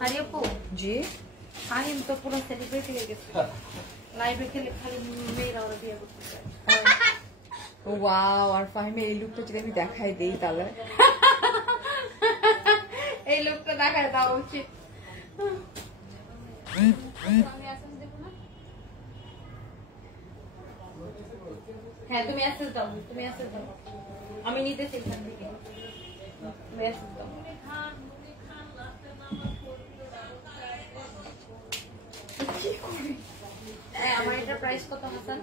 হারিয়াপু জি ফাহিম তো পুরো সেলিব্রিটি হয়ে গেছে লাইভে খেলে খালি মেয়েরা ওরা বিয়ে করতে চায় ওয়াও আর ফাহিমে এই লুকটা যদি আমি দেখাই দেই তাহলে এই লুকটা দেখায় দেওয়া উচিত হ্যাঁ তুমি অ্যাসেস দাও আমি নিতেছি এখান থেকে তুমি অ্যাসেস দাও আমার এটার প্রাইস কত হাসান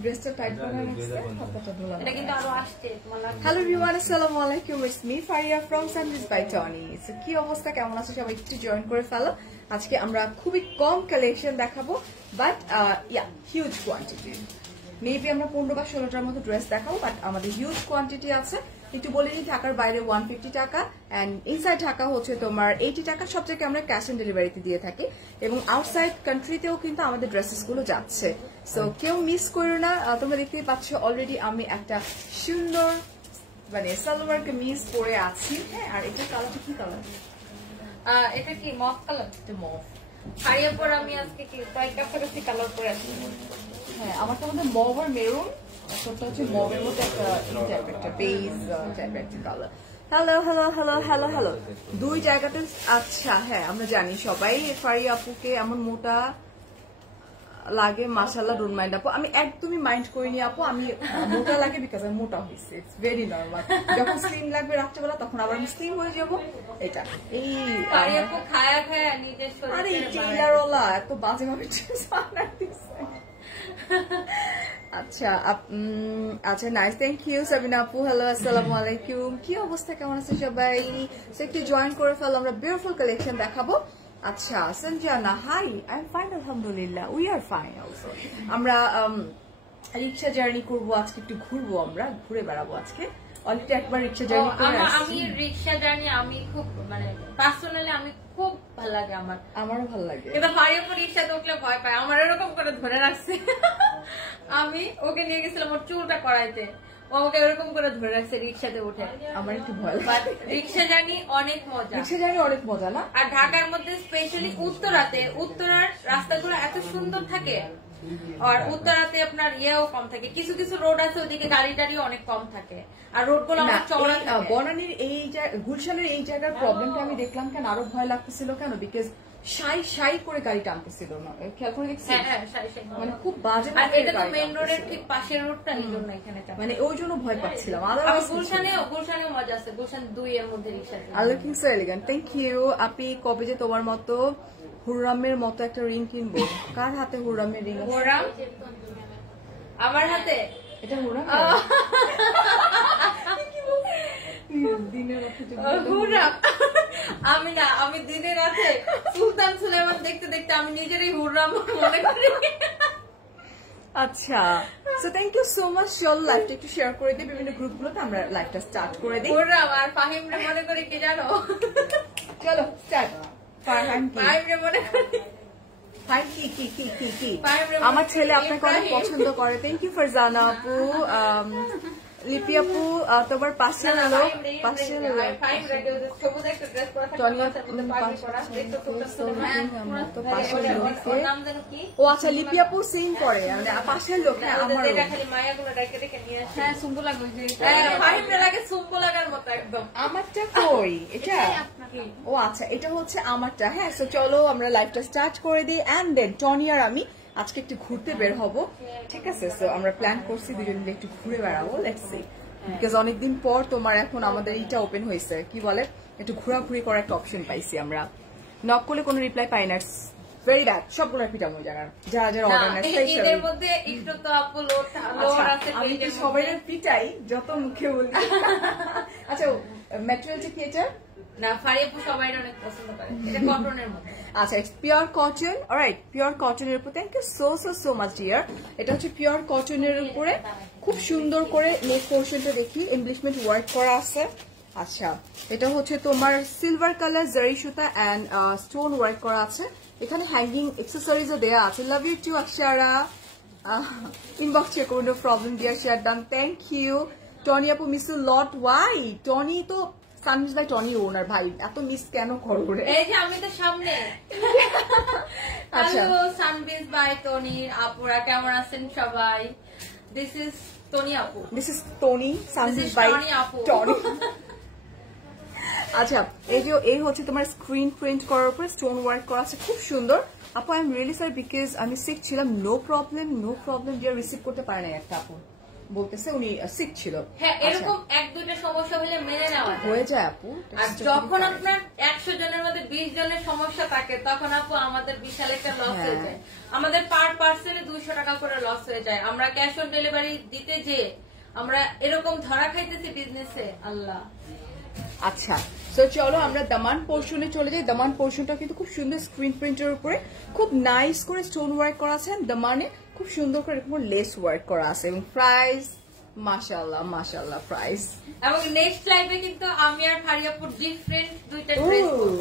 ড্রেসটা টাইট বানানো আছে হাতটা ঢোলা এটা কিন্তু আরো আসছে তোমার লাগবে হ্যালো এভরিওয়ান আসসালামু আলাইকুম it's me Faria from Sunrise by Tony so কি অবস্থা কেমন আছো সবাই একটু জয়েন করে ফেলো আজকে আমরা খুবই কম কালেকশন দেখাবো বাট হিউজ কোয়ান্টিটি মেবি আমরা 15 বা 16টার মতো ড্রেস দেখাবো বাট আমাদের হিউজ কোয়ান্টিটি আছে একটু বলে নিই ঢাকার বাইরে 150 টাকা এন্ড ইনসাইড ঢাকা হচ্ছে তোমার 80 টাকা সব জায়গায় আমরা ক্যাশ অন ডেলিভারিতে দিয়ে থাকি এবং আউটসাইড কান্ট্রিতেও কিন্তু আমাদের ড্রেসেস গুলো যাচ্ছে সো কেউ মিস করো না তোমরা দেখতেই পাচ্ছ অলরেডি আমি একটা সুন্দর মানে সালোয়ার কামিজ পরে আছি হ্যাঁ আর এটা কালারটা কি কালার এটা কি মফ কালার এটা মফ হারিয়ে পর আমি আজকে কি কয়েক কাছাকাছি কালার পরে আছি হ্যাঁ আমার তো মধ্যে মভ আর মেরুন একটা হচ্ছে মভের মধ্যে একটা বেজ টাইপের একটা colour hello hello hello hello hello দুই জায়গাতে আচ্ছা হ্যাঁ আমরা জানি সবাই ফারিয়া আপুকে এমন মোটা লাগে মাশাআল্লাহ ডোন্ট মাইন্ড আপু আমি একদমই মাইন্ড করিনি আপু আমি মোটা লাগে বিকজ আমি মোটা হয়েছি ইটস ভেরি নরমাল যখন স্লিম লাগবে রাত্রেবেলা তখন আবার আমি স্লিম হয়ে যাব এটা এই ফারিয়া আপু খায়া খায়া নিজের শরীরে আরে টেইলারওয়ালা এত বাজে ভাবে ড্রেস বানাইতেছে আচ্ছা আচ্ছা নাইস থ্যাংক ইউ সাবিনা আপু হ্যালো আসসালামু আলাইকুম কি অবস্থা কেমন আছে সবাই সো একটু জয়েন করে ফেলো আমরা বিউটিফুল কালেকশন দেখাবো আচ্ছা Sanjana hi I am fine আলহামদুলিল্লাহ উই আর ফাইন অলসো আমরা রিক্সা জার্নি করবো আজকে একটু ঘুরবো আমরা ঘুরে বেড়াবো আজকে অলরেডি একবার রিক্সা জার্নি করে আসছি আমি রিক্সা জার্নি আমি খুব মানে পার্সোনালি আমি খুব ভালো লাগে আমারও ভালো লাগে কিন্তু ফারিয়াপুর রিক্সাতে উঠলে ভয় পায় আমার এরকম করে ধরে রাখছে আমি ওকে নিয়ে গেছিলাম ওর চুলটা করাইতে ও আমাকে এরকম করে ধরে রাখছে রিক্সাতে উঠে আমার একটু ভয় লাগে রিক্সা জার্নি অনেক মজা না আর ঢাকার মধ্যে স্পেশালি উত্তরার রাস্তাগুলো এত সুন্দর থাকে আর উত্তরাতে আপনার ইয়েও কম থাকে কিছু কিছু রোড আছে ওইদিকে গাড়ি টাড়িও অনেক কম থাকে আর রোডগুলো অনেক চওড়া থাকে বনানীর এই গুলশানের এই জায়গার প্রবলেমটা আমি দেখলাম কেন আরো ভয় লাগতেছিল কেন বিকজ সাই করে গাড়ি টানতেছিল না খেয়াল করে দেখছি মানে খুব বাজে আর এটা তো মেইন রোডের ঠিক পাশের রোডটা এই জন্য এখানে মানে ওই জন্য ভয় পাচ্ছিলাম গুলশানেও মজা আছে গুলশান 2 এর মধ্যে রিকশা are looking so elegant thank you আপনি কবে যে তোমার মতো হুররামের মতো একটা রিং কিনবো কার হাতে হুররামের রিং আছে হুররাম আমার হাতে এটা হুররাম দিনের রাতে হুররাম আমি না আমি দিনের রাতে সুলতান সুলেমান দেখতে দেখতে আমি নিজেরই হুররাম মনে করি আচ্ছা so thank you so much চল লাইভটা একটু শেয়ার করে দিই বিভিন্ন গ্রুপগুলোতে আমরা লাইভটা স্টার্ট করে দিই হুররাম আর ফাহিমরে মনে করি কি জানো চলো স্টার্ট ফাহিমরে মনে করি আমার ছেলে আপনাকে অনেক পছন্দ করে থ্যাংক ইউ ফারজানা আপু লিপি আপু তোমার পাশে হলো ও আচ্ছা লিপি আপু সিং করে পাশের লোক আমারটা কই এটা ও আচ্ছা এটা হচ্ছে আমারটা হ্যাঁ তো চলো আমরা লাইভটা স্টার্ট করে দিই এন্ড দেন টনি আর আমি আজকে একটু ঘুরতে বের হব ঠিক আছে সো আমরা প্ল্যান করছি দুজন মিলে একটু ঘুরে বেড়াবো লেটস সি বিকজ অনেকদিন পর তোমার এখন আমাদের এইটা ওপেন হয়েছে কি বলে একটু ঘোরাঘুরি করার একটা অপশন পাইছি আমরা নক করলে কোনো রিপ্লাই পাই না ভেরি ব্যাড সবগুলো পিটাম ওই জায়গার যারা যারা অর্ডার নেয় এর মধ্যে একটু তো আপু লোড আছে আমি কি সবাই পিটাই যত মুখে বলি আচ্ছা ম্যাটেরিয়ালটা কি এটা না ফারিয়াপু সবাই অনেক পছন্দ করে এটা কটনের মধ্যে আচ্ছা it's pure cotton alright pure কটনের উপর thank you so much dear এটা হচ্ছে পিওর কটনের উপরে খুব সুন্দর করে নেক পোরশনটা দেখি এমব্লিশমেন্ট ওয়ার্ক করা আছে আচ্ছা এটা হচ্ছে তোমার সিলভার কালার জারি সুতা এন্ড স্টোন ওয়ার্ক করা আছে এখানে হ্যাঙ্গিং অ্যাকসেসরিজও দেয়া আছে love you too Akshara inbox check করুন no problem dear share done thank you Tony আপু miss you lot why Tony তো সানবিজ বাই টনি ওনার ভাই এত মিস কেন করো রে? এই যে আমি তো সামনে। আচ্ছা হ্যালো সানবিজ বাই টনি আপুরা, কেমন আছেন সবাই? দিস ইজ টনি আপু। দিস ইজ টনি সানবিজ বাই টনি আপু। টনি। আচ্ছা এই হচ্ছে তোমার স্ক্রিন প্রিন্ট করার উপরে স্টোন ওয়ার্ক করা আছে, খুব সুন্দর। আপু I am really sorry because আমি সিক ছিলাম। নো প্রবলেম যে রিসিভ করতে পারে না একটা আপু বলতেছে উনি সিক ছিল। হ্যাঁ, এরকম এক দুইটা সমস্যা হলে মেনে নেওয়া যায়। হয়ে যায় আপু। আর যখন আপনার 100 জনের মধ্যে 20 জনের সমস্যা থাকে তখন আপু আমাদের বিশাল একটা লস হয়ে যায়। আমাদের পার পার্সেলে 200 টাকা করে লস হয়ে যায়। আমরা ক্যাশ অন ডেলিভারি দিতে যে আমরা এরকম ধরা খাইতেছি বিজনেসে, আল্লাহ। আচ্ছা তো চলো আমরা দামান পোর্শনে চলে যাই। দামান পোর্শনটা কিন্তু খুব সুন্দর স্ক্রিন প্রিন্টের উপরে খুব নাইস করে স্টোন ওয়ার্ক করা আছে। দামানে খুব সুন্দর করে এরকম লেস ওয়ার্ক করা আছে এবং প্রাইস মাশাআল্লাহ প্রাইস। এবং নেক্সট লাইভে কিন্তু আমি আর ফারিয়াপুর ডিফারেন্ট দুইটা ড্রেস করব।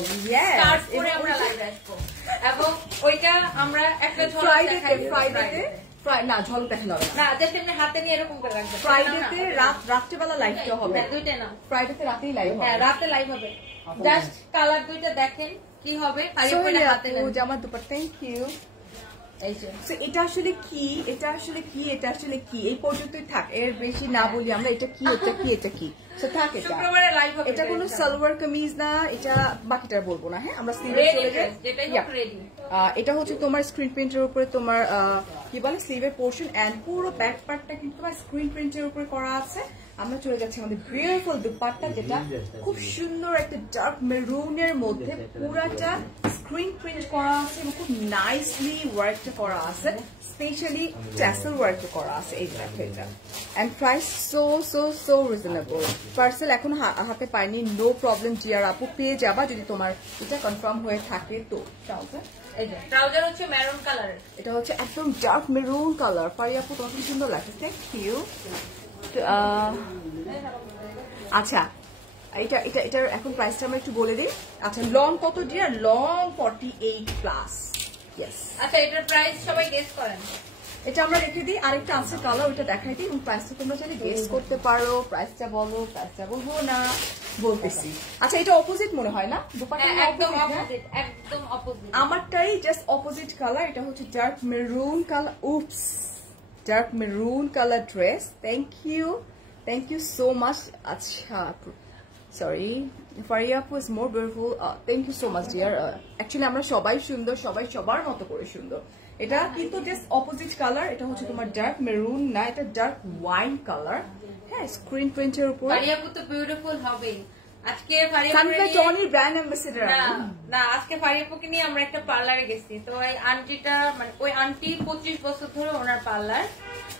স্টার্ট করে আমরা লাইভ আসবো এবং ওইটা আমরা একটা ঝলক দেখাই দেব। ফ্রাইডেতে না ঝলক দেখানো হবে না, জাস্ট এমনি হাতে নিয়ে এরকম করে রাখবেন। ফ্রাইডেতে রাত্রেবেলা লাইভটা হবে। দুইটা না, ফ্রাইডেতে রাতেই লাইভ হবে। হ্যাঁ রাতে লাইভ হবে। জাস্ট কালার দুইটা দেখেন কি হবে। ফারিয়াপুর হাতে নেন জামা দুপাট্টা। Thank you. এই যে এটা আসলে কি এই পর্যন্তই থাক, এর বেশি না বলি আমরা। এটা কি থাক। শুক্রবারে লাইভ হবে। এটা কোনো সালোয়ার কামিজ না, এটা বাকিটা বলবো না। হ্যাঁ আমরা স্লিভে চলে যাই। যেটাই হোক রেডি। এটা হচ্ছে তোমার স্ক্রিন প্রিন্টের উপরে তোমার কি বলে স্লিভের পোর্শন এন্ড পুরো ব্যাক পার্টটা কিন্তু তোমার স্ক্রিন প্রিন্টের উপরে করা আছে। আমরা চলে যাচ্ছি আমাদের বিউটিফুল দুপাট্টা, যেটা খুব সুন্দর একটা ডার্ক মেরুনের মধ্যে পুরাটা স্ক্রিন প্রিন্ট করা আছে এবং খুব নাইসলি ওয়ার্কটা করা আছে, স্পেশালি ট্যাসেল ওয়ার্ক করা আছে। এই দেখো এটা and price so reasonable. Parcel এখন হাতে পাইনি, নো প্রবলেম জিয়ার আপু, পেয়ে যাবা যদি তোমার এটা কনফার্ম হয়ে থাকে। তো ট্রাউজার হচ্ছে মেরুন কালারের, এটা হচ্ছে একদম ডার্ক মেরুন কালার। পারি আপু তোমার খুব সুন্দর লাগছে। Thank you. আচ্ছা এটার এখন প্রাইসটা আমরা একটু বলে দিই। আচ্ছা লং কত ডিয়ার? লং 48+। ইয়েস। আচ্ছা এটার প্রাইস সবাই গেস করেন। এটা আমরা রেখে দিই, আরেকটা আছে কালার, ওইটা দেখাই দিই এবং প্রাইসটা তোমরা চাইলে গেস করতে পারো। প্রাইসটা বলো। প্রাইসটা বলবো না, বলতেছি। আচ্ছা এটা অপোজিট মনে হয় না? একদম অপোজিট, একদম অপোজিট। আমারটাই জাস্ট অপোজিট কালার। এটা হচ্ছে dark maroon colour. Oops, dark maroon colour dress. Thank you so much. আচ্ছা সরি, ফারিয়া আপু is more beautiful. Thank you so much dear. Actually আমরা সবাই সুন্দর, সবাই সবার মতো করে সুন্দর। এটা কিন্তু জাস্ট অপোজিট কালার। এটা হচ্ছে তোমার ডার্ক মেরুন না, এটা ডার্ক ওয়াইন কালার। হ্যাঁ স্ক্রিন প্রিন্টের উপর। ফারিয়া আপু তো বিউটিফুল হবেই। আজকে টনির ব্র্যান্ড অ্যাম্বাসেডর। না আজকে ফারিয়াপুকে নিয়ে আমরা একটা পার্লারে গেছি। তো ওই আন্টিটা মানে ওই আন্টি 25 বছর ধরে ওনার পার্লার।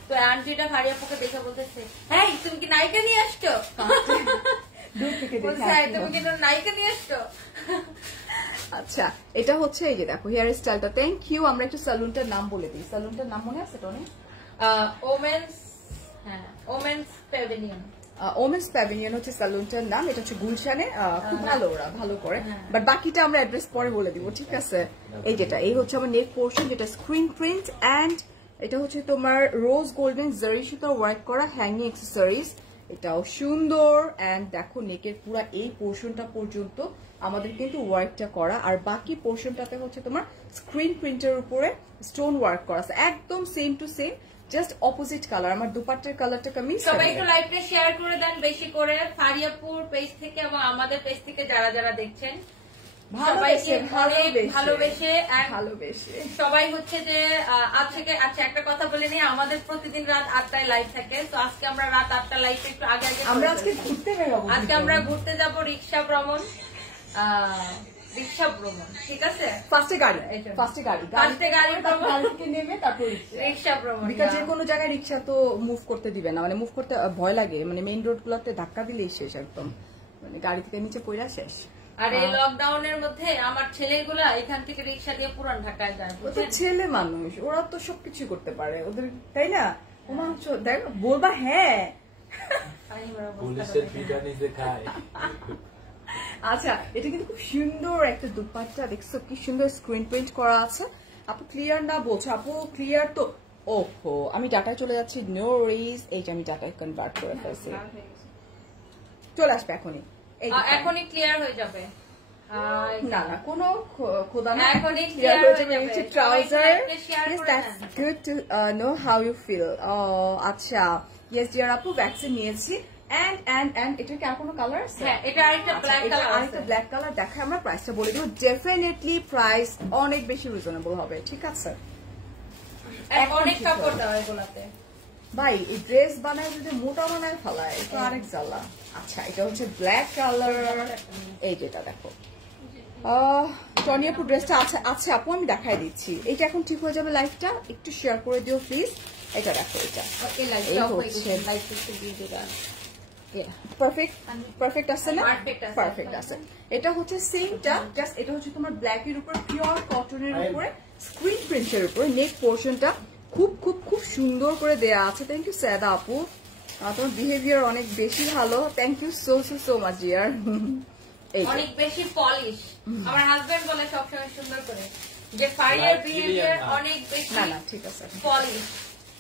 তো আন্টিটা ফারিয়াপুকে দেখে বলতেছে, হ্যাঁ তুমি কি নায়িকা নিয়ে আসছো? দূর থেকে তুমি কি নায়িকা নিয়ে আসছো? আচ্ছা এটা হচ্ছে এই যে দেখো হেয়ার স্টাইলটা। Thank you. আমরা একটু সালুনটার নাম বলে দিই। সালুনটার নাম মনে আছে Tony? Women's pavilion. Women's pavilion হচ্ছে সালুনটার নাম। এটা হচ্ছে গুলশানে। খুব ভালো, ওরা ভালো করে। বাট বাকিটা আমরা অ্যাড্রেস পরে বলে দিব, ঠিক আছে? এই হচ্ছে আমার নেক পোর্শন, যেটা স্ক্রিন প্রিন্ট এন্ড এটা হচ্ছে তোমার রোজ গোল্ডেন জারি সুতা ওয়ার্ক করা হ্যাঙ্গিং অ্যাক্সেসরিজ। এটাও সুন্দর এন্ড দেখো নেকের পুরো এই পোর্শনটা পর্যন্ত আমাদের কিন্তু ওয়ার্কটা করা, আর বাকি পোর্শনটাতে হচ্ছে তোমার স্ক্রিন প্রিন্টের উপরে স্টোন ওয়ার্ক করা আছে, একদম same to same, just opposite colour. আমার দুপাট্টার কালারটা কামিজ। সবাই একটু লাইভটা শেয়ার করে দেন বেশি করে, ফারিয়াপুর পেজ থেকে এবং আমাদের পেজ থেকে যারা দেখছেন ভালোবেসে সবাই হচ্ছে যে আজ থেকে। আচ্ছা একটা কথা বলে নিই, আমাদের প্রতিদিন রাত 8টায় লাইভ থাকে। তো আজকে আমরা রাত 8টা লাইভ একটু আগে আমরা আজকে ঘুরতে বেরোবো। আজকে আমরা ঘুরতে যাব রিক্সা ভ্রমণ, ঠিক আছে? ফার্স্টে গাড়ি নেমে তারপর রিক্সা ভ্রমণ। যে কোনো জায়গায় রিক্সা তো মুভ করতে দিবে না, মানে মুভ করতে ভয় লাগে, মানে মেইন রোড গুলোতে ধাক্কা দিলেই শেষ, একদম মানে গাড়ি থেকে নিচে পড়া শেষ। আর এই লকডাউনের মধ্যে আমার ছেলেগুলা এখান থেকে রিক্সা দিয়ে পুরান ঢাকায় যায়। ছেলে মানুষ, ওরা তো সবকিছু করতে পারে ওদের, তাই না? দেখ বলবা হ্যাঁ। আচ্ছা এটা কিন্তু খুব সুন্দর একটা দুপাট্টা, দেখছো কি সুন্দর স্ক্রিন প্রিন্ট করা আছে। আপু ক্লিয়ার না বলছো? আপু ক্লিয়ার তো। ওহো আমি ডাটায় চলে যাচ্ছি, নো ওয়ারিজ। এইটা আমি ডাটায় কনভার্ট করে ফেলছি, চলে আসবে এখনই। এখনই ক্লিয়ার হয়ে যাবে। না না কোনো খোদা না, এখনই ক্লিয়ার হয়ে যাবে। যাবে। ট্রাউজার, share yes করে that's দেন। good to know how you feel. আচ্ছা, yes dear আপু ভ্যাকসিন নিয়েছি। and এটা কি আর কোনো কালার আছে? হ্যাঁ, এটা আরেকটা ব্ল্যাক এটা কালার আরেকটা ব্ল্যাক কালার দেখায়, আমরা প্রাইসটা বলে দেবো। ডেফিনেটলি প্রাইস অনেক বেশি রিজনেবল হবে, ঠিক আছে? অনেক কাপড় দাও এগুলাতে ভাই এই ড্রেস বানায় যদি মোটা বানায় ফেলায়, এটা আরেক জ্বালা। আচ্ছা, এটা হচ্ছে ব্ল্যাক কালার। এই যেটা দেখো টনি আপু ড্রেসটা আছে। আচ্ছা আপু আমি দেখাই দিচ্ছি, এইটা এখন ঠিক হয়ে যাবে। লাইভটা একটু শেয়ার করে দিও প্লিজ। এটা দেখো, এটা পারফেক্ট আছে না? পারফেক্ট আছে। এটা হচ্ছে সেমটা, জাস্ট এটা হচ্ছে তোমার ব্ল্যাক এর উপর পিওর কটনের উপরে স্ক্রিন প্রিন্টের উপরে নেক পোর্শনটা খুব খুব খুব সুন্দর করে দেয়া আছে। থ্যাংক ইউ সায়দা আপু, তোমার বিহেভিয়ার অনেক বেশি ভালো। Thank you so much dear. অনেক বেশি পলিশ। আমার হাজবেন্ড বলে সবসময় সুন্দর করে যে ফারিয়ার বিহেভিয়ার অনেক বেশি। না না ঠিক আছে, পলিশ।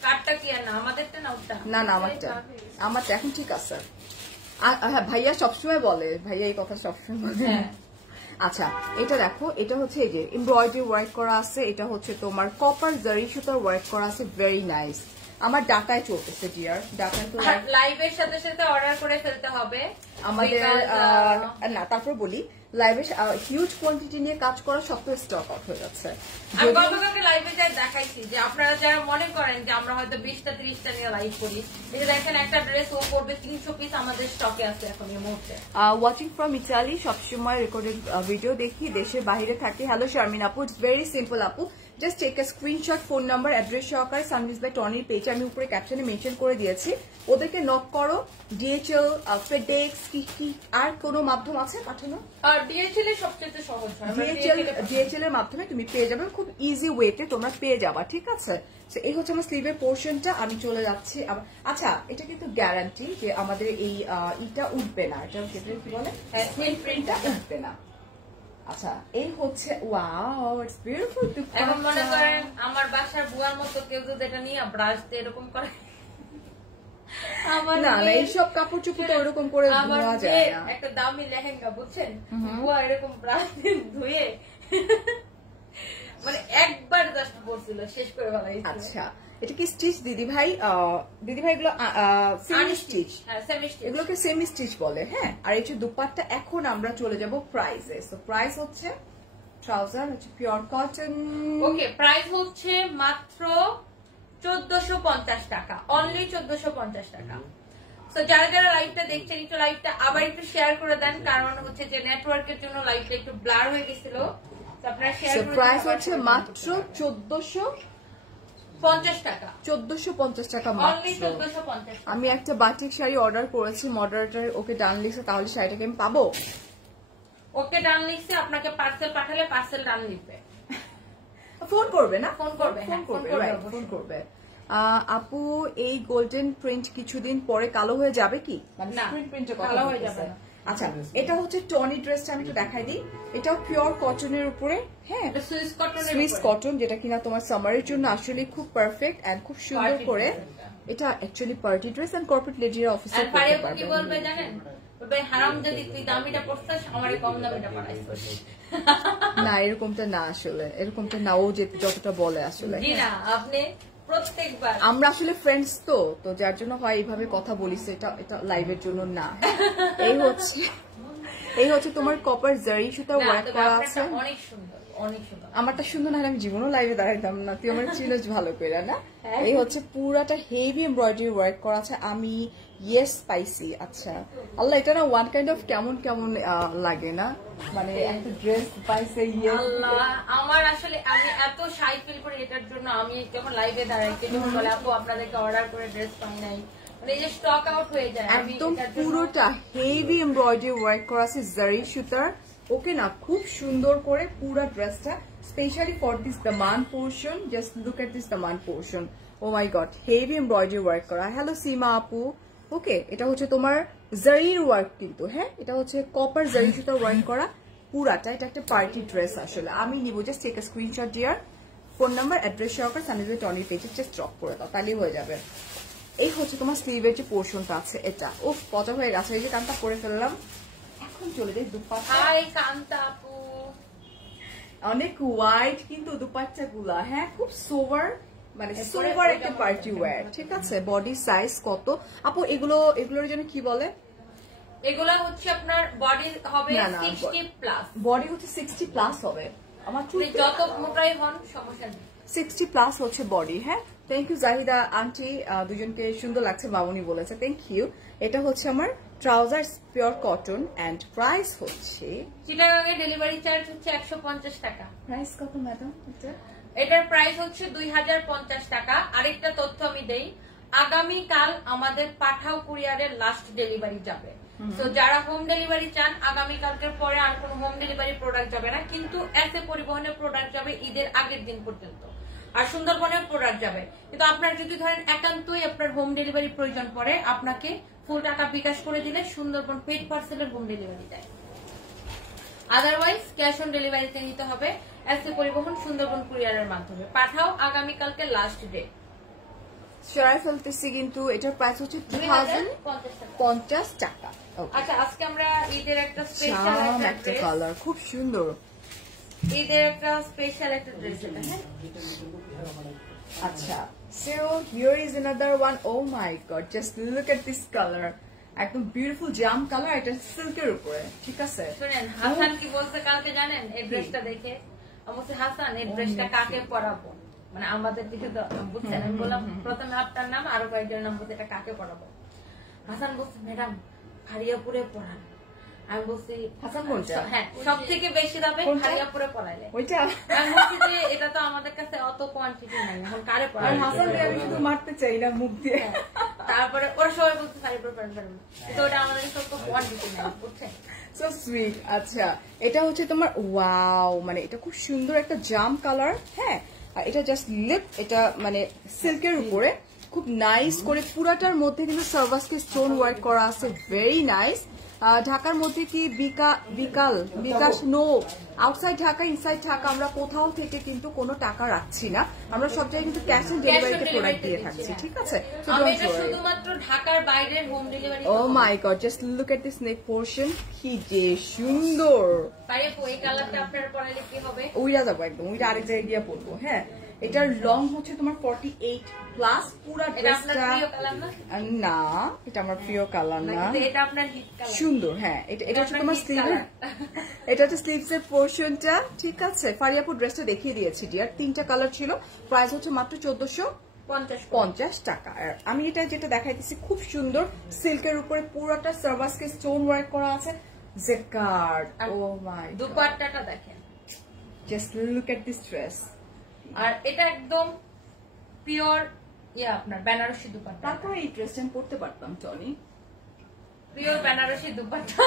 কাটটা কি আর না আমাদেরটা না ওটা? না না আমারটা এখন ঠিক আছে। হ্যাঁ ভাইয়া সবসময় বলে, ভাইয়া এই কথা সবসময় বলে। আচ্ছা এটা দেখো, এটা হচ্ছে এই যে এমব্রয়ডারি ওয়ার্ক করা আছে, এটা হচ্ছে তোমার কপার জারি সুতার ওয়ার্ক করা আছে, ভেরি নাইস। আমার ডাটায় চলতেছে ডিয়ার, ডাটায় তো লাইভের সাথে সাথে অর্ডার করে ফেলতে হবে আমাদের। না তারপর বলি, লাইভে হিউজ কোয়ান্টিটি নিয়ে কাজ করা সত্ত্বেও স্টক আউট হয়ে যাচ্ছে। আমি গতকালকে লাইভে যাই দেখাইছি যে আপনারা যারা মনে করেন যে আমরা হয়তো 20টা 30টা নিয়ে লাইভ করি, এই যে দেখেন একটা ড্রেস ও করবে 300 পিস আমাদের স্টকে আছে এখন এই মুহূর্তে। ওয়াচিং ফ্রম ইটালি, সবসময় রেকর্ডেড ভিডিও দেখি, দেশের বাইরে থাকি। হ্যালো শারমিন আপু, ইটস ভেরি সিম্পল আপু, just take a screenshot, phone number, address সহকারে সানভিজ বাই টনির পেজে আমি উপরে ক্যাপশনে মেনশন করে দিয়েছি, ওদেরকে নক করো। ডিএচএল, ফেডেক্স কি আর কোনো মাধ্যম আছে পাঠানো? আর ডিএচএল এর সবচেয়ে সহজ হয়, ডিএচএল এর মাধ্যমে তুমি পেয়ে যাবে, খুব ইজি ওয়েতে তোমরা পেয়ে যাবা, ঠিক আছে? এই হচ্ছে আমার স্লিভের পোর্শনটা। আমি চলে যাচ্ছি। আচ্ছা এটা কিন্তু গ্যারান্টি যে আমাদের এই ইটা উঠবে না, এটা কি বলে, প্রিন্টটা উঠবে না। আচ্ছা এই হচ্ছে ওয়াও, ইটস বিউটিফুল। এখন মনে করেন আমার বাসার বুয়ার মতো কেউ যদি এটা নিয়ে ব্রাশ দিয়ে এরকম করে, না না এইসব কাপড় চোপড় তো ওরকম করে ধোয়া যায় না। একটা দামি লেহেঙ্গা বুঝছেন, বুয়া এরকম ব্রাশ দিয়ে ধুয়ে মানে একবার জাস্ট পরছিল, শেষ করে ফেলাই। আচ্ছা এটা কি স্টিচ দিদি ভাই? দিদি ভাই এগুলো সেমি স্টিচ, এগুলোকে সেমি স্টিচ বলে। হ্যাঁ, আর এই যে দুপাট্টা। এখন আমরা চলে যাব প্রাইসে। সো প্রাইস হচ্ছে ট্রাউজার হচ্ছে পিওর কটন। ওকে, প্রাইস হচ্ছে মাত্র 1450 টাকা, অনলি 1450 টাকা। তো যারা যারা লাইভটা দেখছেন একটু লাইভটা আবার একটু শেয়ার করে দেন, কারণ হচ্ছে যে নেটওয়ার্কের জন্য লাইভটা একটু ব্লার হয়ে গেছিল। তো আপনারা শেয়ার করে দেন। প্রাইস হচ্ছে মাত্র 1450 টাকা, 1450 টাকা অনলি 1450। আমি একটা বাটিক শাড়ি অর্ডার করেছি, মডারেটর ওকে ডান লিখছে, তাহলে শাড়িটাকে আমি পাবো? ওকে ডান লিখছে, আপনাকে পার্সেল পাঠালে পার্সেল ডান লিখবে, ফোন করবে না? ফোন করবে। আপু এই গোল্ডেন প্রিন্ট কিছুদিন পরে কালো হয়ে যাবে কি? মানে স্ক্রিন প্রিন্টের কথা কালো হয়ে যাবে না। আচ্ছা এটা হচ্ছে টনি ড্রেসটা, আমি একটু দেখাই দিই। এটাও পিওর কটনের উপরে। হ্যাঁ, সুইস কটন, যেটা কিনা তোমার সামারের জন্য আসলে খুব পারফেক্ট এন্ড খুব সুন্দর করে। এটা actually party dress and corporate লেডিরা অফিসে পরতে পারবে। কি বলবে জানেন? বলবে হারামজাদি তুই দামিটা পড়ছস, আমারে কম দামিটা পড়াইছস। না এরকমটা না, আসলে এরকমটা না, ও যে যতটা বলে আসলে। জি না, আপনি প্রত্যেকবার আমরা আসলে ফ্রেন্ডস তো যার জন্য হয় এইভাবে কথা বলিস, এটা লাইভের জন্য না। এই হচ্ছে তোমার কপার জারি সুতা ওয়ার্ক করা আছে, অনেক সুন্দর, অনেক সুন্দর। আমারটা সুন্দর না হলে আমি জীবনও লাইভে দাঁড়াইতাম না, তুই আমার চিনোস ভালো করে না। এই হচ্ছে পুরাটা হেভি এমব্রয়ডারি ওয়ার্ক করা আছে। আমি ইয়েস পাইছি। আচ্ছা আল্লাহ, এটা না ওয়ান কাইন্ড অফ কেমন কেমন লাগে না, মানে একটা ড্রেস পাইছে। আল্লাহ, আমার আসলে আমি এত শাই ফিল করি এটার জন্য। আমি যখন লাইভে দাঁড়াই যখন বলে আপু আপনাদেরকে অর্ডার করে ড্রেস পাই নাই, মানে এই যে স্টক আউট হয়ে যায়। একদম পুরোটা হেভি এমব্রয়ডারি ওয়ার্ক করা আছে জারি সুতার। ওকে না, খুব সুন্দর করে পুরো ড্রেসটা specially for this Daman portion. Just look at this Daman portion. O my god, heavy embroidery work করা। হ্যালো সীমা আপু। ওকে, এটা হচ্ছে তোমার জারির ওয়ার্ক কিন্তু। হ্যাঁ, এটা হচ্ছে কপার জারি সুতার ওয়ার্ক করা পুরাটা। এটা একটা পার্টি ড্রেস আসলে। আমি নিব, just take a screenshot dear, phone number, address সহকারে সানভিজ বাই টনির পেজে জাস্ট ড্রপ করে দাও, তাহলেই হয়ে যাবে। এই হচ্ছে তোমার স্লিভের যে পোর্শনটা আছে, এটা ও পচা হয়ে গেছে, এই যে কানটা করে ফেললাম। এখন চলে যাই দুপাট্টা। হাই কান্তা আপু, অনেক ওয়াইড কিন্তু দুপাট্টা গুলা, হ্যাঁ খুব সোভার, মানে এরপরে সোভার ওইটা একটা মনে পার্টি হয়। ওয়্যার। ঠিক আছে, বডি সাইজ কত আপু এগুলোর জন্য কি বলে? এগুলা হচ্ছে আপনার বডি হবে না, না, 60 প্লাস, বডি হচ্ছে 60 প্লাস হবে। আমার চুল যত মোটাই হন সমস্যা নেই। 60 প্লাস হচ্ছে বডি। হ্যাঁ, থ্যাংক ইউ জাহিদা আন্টি, দুজনকে সুন্দর লাগছে মামুনি বলেছে, থ্যাংক ইউ। এটা হচ্ছে আমার trouser pure cotton and price হচ্ছে, চিটাগাঙে ডেলিভারি চার্জ হচ্ছে 150 টাকা। প্রাইস কত ম্যাডাম? এটার প্রাইস হচ্ছে 2050 টাকা। আরেকটা তথ্য আমি দেই, আগামীকাল আমাদের পাঠাও কুরিয়ারের লাস্ট ডেলিভারি যাবে। তো যারা হোম ডেলিভারি চান, আগামীকালকের পরে আর কোনো হোম ডেলিভারি প্রোডাক্ট যাবে না, কিন্তু এসএ পরিবহনের প্রোডাক্ট যাবে ঈদের আগের দিন পর্যন্ত, আর সুন্দরবনের প্রোডাক্ট যাবে। কিন্তু আপনার যদি ধরেন একান্তই আপনার হোম ডেলিভারি প্রয়োজন পড়ে, আপনাকে ফুল টাকা বিকাশ করে দিলে সুন্দরবন পেড পার্সেলের হোম ডেলিভারি দেয়। আদারওয়াইজ ক্যাশ অন ডেলিভারিতে নিতে হবে এসএ পরিবহন সুন্দরবন কুরিয়ারের মাধ্যমে। পাঠাও আগামীকালকে লাস্ট ডে। সরাই ফেলতেছি, কিন্তু এটার প্রাইস হচ্ছে 2050 টাকা। আচ্ছা, আজকে আমরা ঈদের একটা স্পেশাল একটা কালার খুব সুন্দর, ঈদের একটা স্পেশাল একটা ড্রেস এটা। হ্যাঁ, আচ্ছা so here is another one. Oh my god, just look at this color, একদম বিউটিফুল জাম কালার, এটা সিল্কের উপরে। ঠিক আছে, শুনেন হাসান কি বলছে কালকে জানেন? এই ড্রেসটা দেখে বলছে, হাসান এই ড্রেসটা কাকে পরাবো, মানে আমাদের দিকে তো বুঝছেন। আমি বললাম প্রথমে আপনার নাম, আরো কয়েকজনের নাম বলতে, এটা কাকে পরাবো? হাসান বলছে ম্যাডাম ফারিয়াপুরে পড়ান। আমি বলছি হাসান কোনটা? হ্যাঁ, সব থেকে বেশি দামে ফারিয়াপুরে পড়াইলে। ওইটা আমি বলছি যে এটা তো আমাদের কাছে অত কোয়ান্টিটি নাই, এখন কারে আর পড়াবো? হাসান ভাই আমি শুধু মারতে চাই না মুখ দিয়ে। তারপরে ওরা সবাই বলছে ফারিয়াপুরে পড়ান, কিন্তু ওটা আমাদের কাছে অত কোয়ান্টিটি নাই, বুঝছেন? So sweet. আচ্ছা, এটা হচ্ছে তোমার ওয়াও, মানে এটা খুব সুন্দর একটা জাম কালার। হ্যাঁ, আর এটা জাস্ট লিপ, এটা মানে সিল্কের উপরে খুব নাইস করে পুরাটার মধ্যে কিন্তু সার্ভাসকে স্টোন ওয়ার্ক করা আছে, ভেরি নাইস। ঢাকার মধ্যে কি bKash no, outside Dhaka inside Dhaka আমরা কোথাও থেকে কিন্তু কোনো টাকা রাখছি না, আমরা সব জায়গায় কিন্তু ক্যাশ অন ডেলিভারিতে প্রোডাক্ট দিয়ে থাকছি। ঠিক আছে, আমি এটা শুধুমাত্র ঢাকার বাইরের home delivery. Oh my god, just look at this neck portion, কি যে সুন্দর। পাইপো এই কালারটা আপনার পরাইলে কি হবে? ওইটা যাবো একদম, ওইটা আরেক জায়গায় গিয়ে পড়বো। হ্যাঁ, এটার লং হচ্ছে তোমার 48 প্লাস। পুরা এটা আপনার ড্রেসটা প্রিয় কালার না? না, এটা আমার প্রিয় কালার না, কিন্তু এটা আপনার হিট কালার। সুন্দর। হ্যাঁ, এটা হচ্ছে তোমার স্লিভ, এটা হচ্ছে স্লিভস এর পোরশনটা। ঠিক আছে, ফারিয়াপুর ড্রেসটা দেখিয়ে দিয়েছি ডিয়ার, 3টা কালার ছিল, প্রাইস হচ্ছে মাত্র 1450 টাকা। আর আমি এটা যেটা দেখাইতেছি খুব সুন্দর সিল্কের উপরে পুরোটা সার্ভাসকে স্টোন ওয়ার্ক করা আছে, জেকার্ড। ও মাই, দুপাট্টাটা দেখেন, just look at this dress. আর এটা একদম পিওর আপনার বেনারসি দুপাট্টা। তারপরে এই ড্রেসটা আমি পরতে পারতাম টনি, পিওর বেনারসি দুপাট্টা।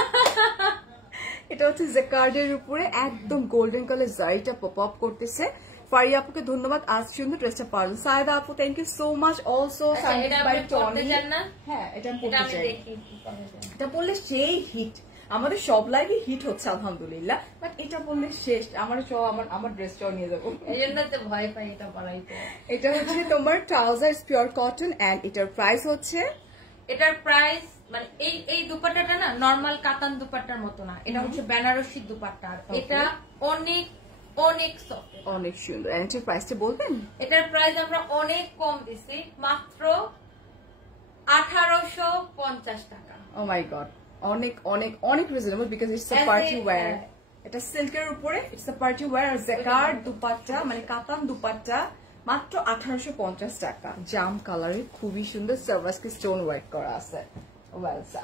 এটা হচ্ছে জেকার্ডের উপরে একদম গোল্ডেন কালার জারিটা পপ আপ করতেছে। ফারিয়া আপুকে ধন্যবাদ, আজ সুন্দর ড্রেসটা পারলেন। সায়দা আপু thank you so much also. হ্যাঁ, এটা আমি পড়তে চাই, এটা বললে সেই হিট, আমাদের সব লাইভে হিট হচ্ছে আলহামদুলিল্লাহ, বাট এটা বললে শেষ, আমার ড্রেসটাও নিয়ে যাবো, এই জন্য তো ভয় পাই এটা পরাইতে। এটা হচ্ছে তোমার ট্রাউজার পিওর কটন এন্ড এটার প্রাইস হচ্ছে, এটার প্রাইস মানে এই দুপাট্টাটা না নরমাল কাতান দুপাট্টার মতো না, এটা হচ্ছে বেনারসি দুপাট্টা। এটা অনেক অনেক সফট, অনেক সুন্দর। এন্ড এটার প্রাইসটা বলবেন? এটার প্রাইস আমরা অনেক কম দিছি, মাত্র 1850 টাকা। ও মাই গড, অনেক অনেক অনেক reasonable, because it's a party wear. এটা সিল্কের উপরে, ইটস আ পার্টি ওয়্যার। আর জেকার্ড দুপাট্টা মানে কাতান দুপাট্টা মাত্র 1850 টাকা, জাম কালারে খুবই সুন্দর, সার্ভাসকে স্টোন ওয়ার্ক করা আছে।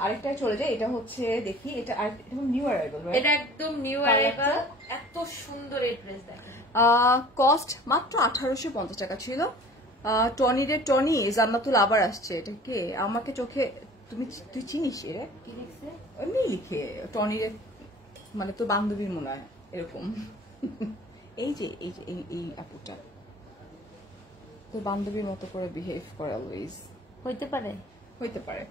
আরেকটাই চলে যায়, এটা হচ্ছে দেখি, এটা নিউ অ্যারাইভাল, এটা একদম নিউ অ্যারাইভাল। এত সুন্দর এই ড্রেস দেখেন। কস্ট মাত্র 1850 টাকা ছিল। টনি জান্নাতুল আবার আসছে, এটা কে? আমাকে চোখে তুই চিনিস এ? কি লিখছে? এমনি লিখে টনির, মানে তোর বান্ধবীর মনে হয় এরকম। এই যে এই আপুটা তোর বান্ধবীর মতো করে বিহেভ করে অলওয়েজ, হইতে পারে, হইতে পারে।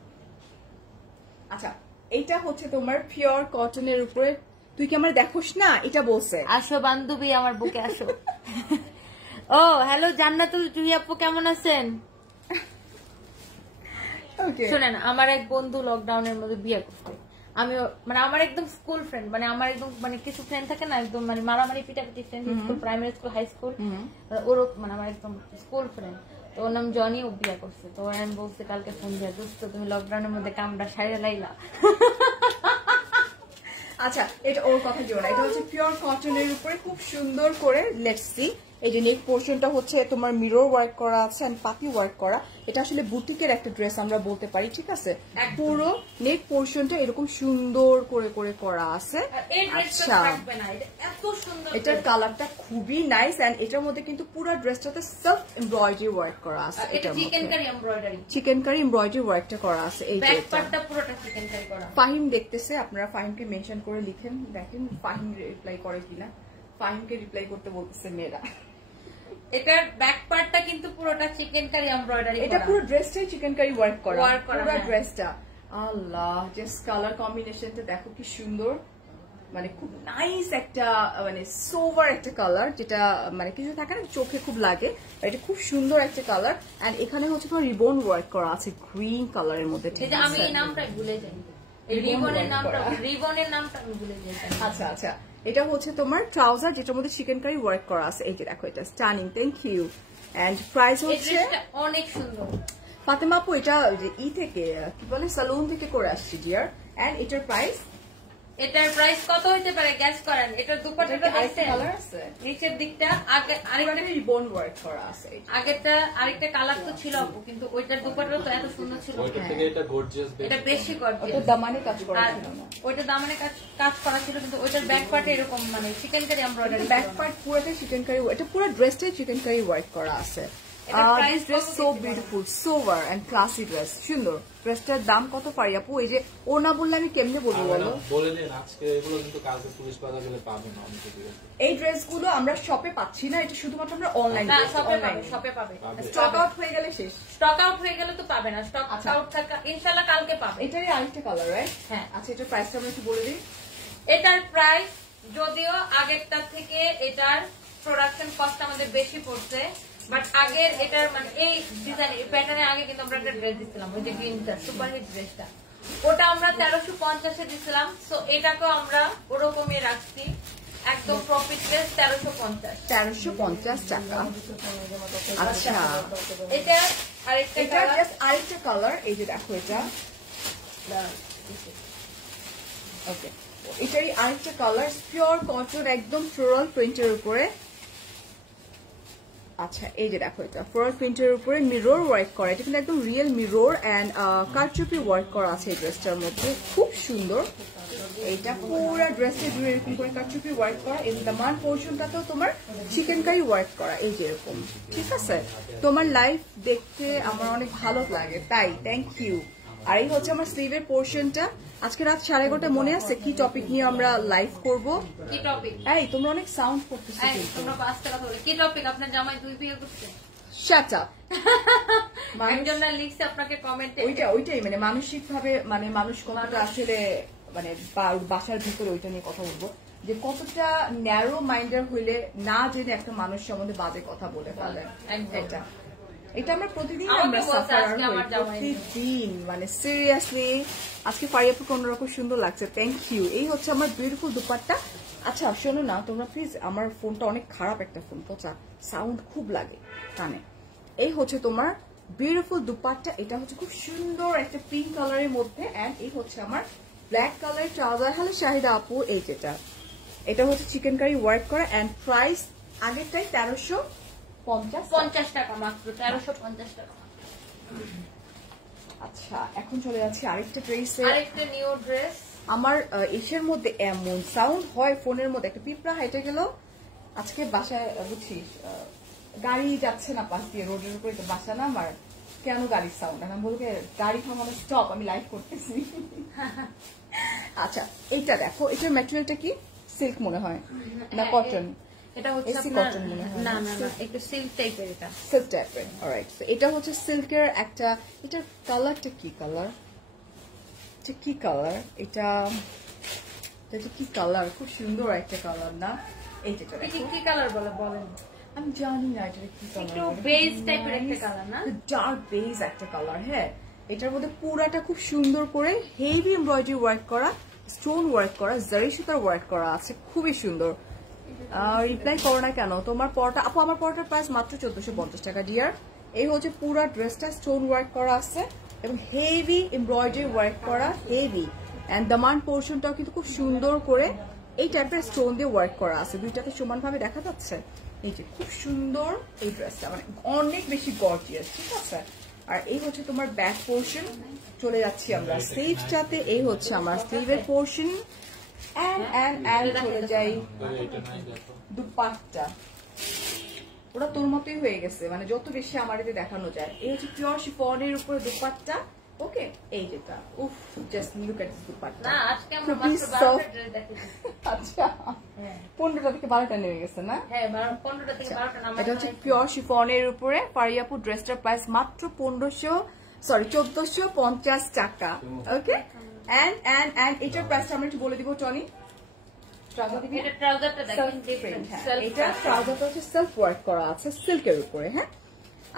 আচ্ছা, এটা হচ্ছে তোমার পিওর কটনের উপরে, তুই কি আমার দেখোস না? এটা বলছে আসো বান্ধবী আমার বুকে আসো। ও হ্যালো জান্নাতুল জুহি আপু, কেমন আছেন? ওকে, শুনেন, আমার এক বন্ধু লকডাউনের মধ্যে বিয়ে করছে, আমিও মানে আমার একদম স্কুল ফ্রেন্ড, মানে আমার একদম মানে কিছু ফ্রেন্ড থাকে না একদম মানে মারামারি পিটাপিটি friend, school primary school high school, ওর মানে আমার একদম স্কুল ফ্রেন্ড। তো ওর নাম জনি, ও বিয়া করছে। তো আমি বলছে কালকে ফোন দিয়ে, দোস্ত তুমি লকডাউনের মধ্যে কামড়া সাইরে লাইলা। আচ্ছা, এটা ওর কথা দিও না, এটা হচ্ছে পিওর কটনের উপরে খুব সুন্দর করে লেটস সি। এই যে নেক পোর্শনটা হচ্ছে তোমার মিরর ওয়ার্ক করা আছে এন্ড পাতি ওয়ার্ক করা। এটা আসলে বুটিকের একটা ড্রেস আমরা বলতে পারি, ঠিক আছে? পুরো নেক পোর্শনটা এরকম সুন্দর করে করে করা আছে। আচ্ছা, এটার কালারটা খুবই নাইস এন্ড এটার মধ্যে কিন্তু পুরো ড্রেসটাতে সেলফ এমব্রয়ডারি ওয়ার্ক করা আছে। এটা চিকেনকারি এমব্রয়ডারি, চিকেনকারি এমব্রয়ডারি ওয়ার্কটা করা আছে। এই যে ব্যাক পার্টটা পুরোটা চিকেনকারি করা। ফাহিম দেখতেছে, আপনারা ফাহিমকে মেনশন করে লিখেন, দেখেন ফাহিম রিপ্লাই করে কিনা। ফাহিমকে রিপ্লাই করতে বলতেছে মেয়েরা। এটার ব্যাক পার্টটা কিন্তু পুরোটা চিকেনকারি এমব্রয়ডারি করা। এটা পুরো ড্রেসটাই চিকেনকারি ওয়ার্ক করা, পুরো হ্যাঁ। ড্রেসটা। আল্লাহ, জাস্ট কালার কম্বিনেশনটা দেখো কি সুন্দর, মানে খুব নাইস একটা মানে সোভার একটা কালার, যেটা মানে কিছু থাকে না চোখে খুব লাগে। এটা খুব সুন্দর একটা কালার এন্ড এখানে হচ্ছে তোমার রিবন ওয়ার্ক করা আছে গ্রিন কালারের মধ্যে, ঠিক আছে? আমি এই নামটা ভুলে যাই, এই রিবনের নামটা আমি ভুলে যাই। আচ্ছা আচ্ছা, এটা হচ্ছে তোমার ট্রাউজার যেটার মধ্যে চিকেনকারি ওয়ার্ক করা আছে। এই যে দেখো, এটা stunning, thank you. And price হচ্ছে অনেক সুন্দর। ফাতেমা আপু এটা যে থেকে কি বলে সালুন থেকে করে আসছি ডিয়ার। এন্ড এটার প্রাইস কত হইতে পারে গ্যাস করেন? এটার দুপাট্টাটা আরেকটা কালার আছে, নিচের দিকটা আরেকটা রিবন ওয়ার্ক করা আছে। আরেকটা কালার তো ছিল আপু, কিন্তু ওইটার দুপাট্টা তো এত সুন্দর ছিল, ওইটা থেকে এটা গর্জিয়াস, এটা বেশি গর্জিয়াস। ওটা দামানে কাজ করা ছিল না, ওইটা দামানে কাজ করা ছিল, কিন্তু ওইটার ব্যাক পার্টে এরকম মানে চিকেনকারি এমব্রয়ডারি। ব্যাক পার্ট পুরোটাই চিকেনকারি, এটা পুরো ড্রেসটাই চিকেনকারি ওয়ার্ক করা আছে। This dress so beautiful, sober and classy dress. সুন্দর ড্রেসটার দাম কত পারি আপু? এই যে ও না বললে আমি কেমনে বলবো বলো? বলে দিন, আজকে এগুলো কিন্তু কালকে পুলিশ বাজার গেলে পাবে না। এই ড্রেসগুলো আমরা শপে পাচ্ছি না, এটা শুধুমাত্র আমরা অনলাইন শপে পাবে। স্টক আউট হয়ে গেলে শেষ। স্টক আউট হয়ে গেলে তো পাবে না, স্টক আউট থাকা ইনশাআল্লাহ কালকে পাবে। এটারই আরেকটা কালার, রাইট? হ্যাঁ। আচ্ছা, এটার প্রাইসটা আমরা একটু বলে দিই। এটার প্রাইস যদিও আগেরটা থেকে এটার প্রোডাকশন কস্ট আমাদের বেশি পড়ছে, বাট আগের এটার মানে এই ডিজাইন প্যাটার্নের আগে কিন্তু আমরা একটা ড্রেস দিচ্ছিলাম, ওই যে গ্রিনটা সুপার হিট ড্রেসটা, ওটা আমরা 1350 এ দিচ্ছিলাম। সো এটাকেও আমরা ওরকমই রাখছি, একদম প্রফিট ড্রেস 1350 টাকা। আচ্ছা, এটা আরেকটা কালার, এই যে দেখো এটা। ওকে, এটারই আরেকটা কালার, পিওর কটন, একদম ফ্লোরাল প্রিন্টের উপরে। আচ্ছা, এই যে দেখো, এটা ফ্লোরাল প্রিন্টের উপরে মিরর ওয়ার্ক করা, এটা কিন্তু একদম রিয়েল মিরর এন্ড কারচুপি ওয়ার্ক করা আছে এই ড্রেসটার মধ্যে, খুব সুন্দর। এইটা পুরো ড্রেসটা জুড়ে এরকম করে কারচুপি ওয়ার্ক করা, এই দামান পোর্শনটাতেও তোমার চিকেনকারি ওয়ার্ক করা, এই যে এরকম, ঠিক আছে? তোমার লাইফ দেখতে আমার অনেক ভালো লাগে, তাই থ্যাংক ইউ। আর এই হচ্ছে আমার স্লিভের পোর্শনটা। আজকে রাত 11:30 মনে আছে কি টপিক নিয়ে আমরা লাইভ করব? কি টপিক? এই তোমরা অনেক সাউন্ড করতেছো কিন্তু। তোমরা পাঁচটা কথা বলে কি টপিক? আপনার জামাই 2 বিয়ে করছে? Shut up. একজনরা লিখছে আপনাকে কমেন্টে, ওইটাই মানে মানসিক ভাবে মানে মানুষ কতটা আসলে মানে বাসার ভিতরে ওইটা নিয়ে কথা বলবো, যে কতটা ন্যারো মাইন্ডার হইলে না জেনে একটা মানুষ সম্বন্ধে বাজে কথা বলে ফেলে। এটা আমরা প্রতিদিন প্রতিদিন মানে সিরিয়াসলি। আজকে ফারিয়াপুকে অন্যরকম সুন্দর লাগছে, থ্যাংক ইউ। এই হচ্ছে আমার বিউটিফুল দুপাট্টা। আচ্ছা শোনো না তোমরা প্লিজ, আমার ফোনটা অনেক খারাপ একটা ফোন, পচা সাউন্ড খুব লাগে কানে। এই হচ্ছে তোমার বিউটিফুল দুপাট্টা, এটা হচ্ছে খুব সুন্দর একটা পিঙ্ক কালারের মধ্যে এন্ড এই হচ্ছে আমার ব্ল্যাক কালারের ট্রাউজার। হ্যালো শাহিদা আপু, এই যেটা এটা হচ্ছে চিকেন কারি ওয়ার্ক করা এন্ড প্রাইস আগেরটাই 1350 টাকা মাত্র, 1350 টাকা। আচ্ছা, এখন চলে যাচ্ছি আরেকটা ড্রেসে, আরেকটা নিউ ড্রেস। আমার এসের মধ্যে এমন সাউন্ড হয় ফোনের মধ্যে, একটা পিঁপড়া হেঁটে গেল আজকে বাসায়, বুঝছিস গাড়ি যাচ্ছে না পাশ দিয়ে রোডের উপরে, বাসা না আমার, কেন গাড়ির সাউন্ড? আমি বলবো গাড়ি থামানো স্টপ, আমি লাইভ করতেছি। আচ্ছা, এইটা দেখো, এটার ম্যাটেরিয়ালটা কি? সিল্ক মনে হয় না কটন? এটা হচ্ছে কটন মনে হয়, না না না, একটু সিল্ক টাইপের। এটা সিল্ক টাইপের, অলরাইট। সো এটা হচ্ছে সিল্কের একটা, এটার কালারটা কি কালার? এটা কি কালার? এটা কি কালার? খুব সুন্দর একটা কালার না? এই যেটা কি কালার বলেন? আমি জানি না এটা কি কালার, একটু বেজ টাইপের একটা কালার না? ডার্ক বেজ একটা কালার। হ্যাঁ, এটার মধ্যে পুরাটা খুব সুন্দর করে হেভি এমব্রয়ডারি ওয়ার্ক করা, স্টোন ওয়ার্ক করা, জারি সুতার ওয়ার্ক করা আছে, খুবই সুন্দর। রিপ্লাই করো না কেন? তোমার পরোটা আপু, আমার পরোটার প্রাইস মাত্র 1450 টাকা ডিয়ার। এই হচ্ছে পুরা ড্রেসটা স্টোন ওয়ার্ক করা আছে এবং হেভি এমব্রয়ডারি ওয়ার্ক করা, হেভি অ্যান্ড দামান পোর্শনটাও কিন্তু খুব সুন্দর করে এই টাইপের স্টোন দিয়ে ওয়ার্ক করা আছে। দুইটাকে সমানভাবে দেখা যাচ্ছে। এই যে খুব সুন্দর এই ড্রেসটা, মানে অনেক বেশি গর্জিয়াস, ঠিক আছে। আর এই হচ্ছে তোমার ব্যাক পোর্শন। চলে যাচ্ছি আমরা স্লিভসটাতে। এই হচ্ছে আমার স্লিভের পোর্শন এন্ড চলে যাই দুপাট্টা। ওটা তোর মতোই হয়ে গেছে, মানে যত বেশি আমার এতে দেখানো যায়। এই হচ্ছে পিওর শিফনের উপরে দুপাট্টা। ওকে, এই যেটা উফ, just look at this dupatta. না, আজকে আমরা মাত্র 12টা ড্রেস দেখাচ্ছি। আচ্ছা, 15টা থেকে 12টা নেমে গেছে না? হ্যাঁ, 15টা থেকে 12টা নাম। এটা হচ্ছে পিওর শিফনের উপরে। ফারিয়াপু ড্রেসটার প্রাইস মাত্র 1450 টাকা। ওকে, এন্ড এটার প্রাইসটা আমরা একটু বলে দিব টনি। এটা ট্রাউজারটা দেখেন ডিফারেন্ট। এটা ট্রাউজারটা হচ্ছে সেলফ ওয়ার্ক করা আছে সিল্কের উপরে। হ্যাঁ,